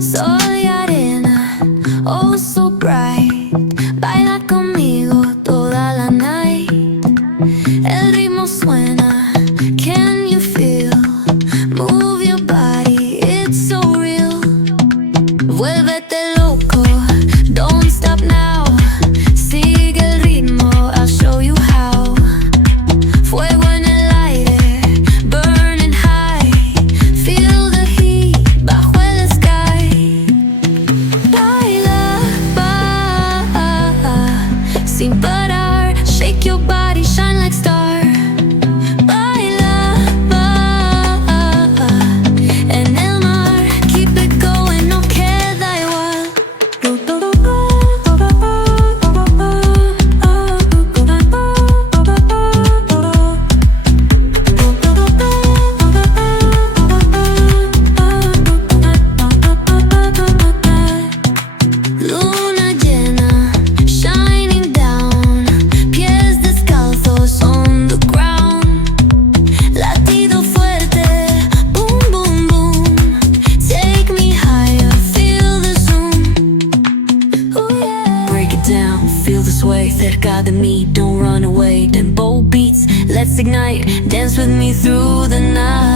Soy arena, oh so bright. Baila conmigo toda la night. El ritmo suena, can you feel? Move your body, it's so real. Vuélvete loco, don't stop now. Sigue el ritmo, I'll show you how. Fuego en el aire, burning high. Feel the heat bajo el sky. Baila, sin parar. Shake your body, shine like star. Baila, en el mar. Keep it going, no queda igual. Luna llena, shining down. Pies descalzos on the ground. Latido fuerte, boom, boom, boom. Take me higher, feel the zoom. Ooh, yeah. Break it down, feel the sway. Cerca de mí, don't run away. Tempo beats, let's ignite. Dance with me through the night.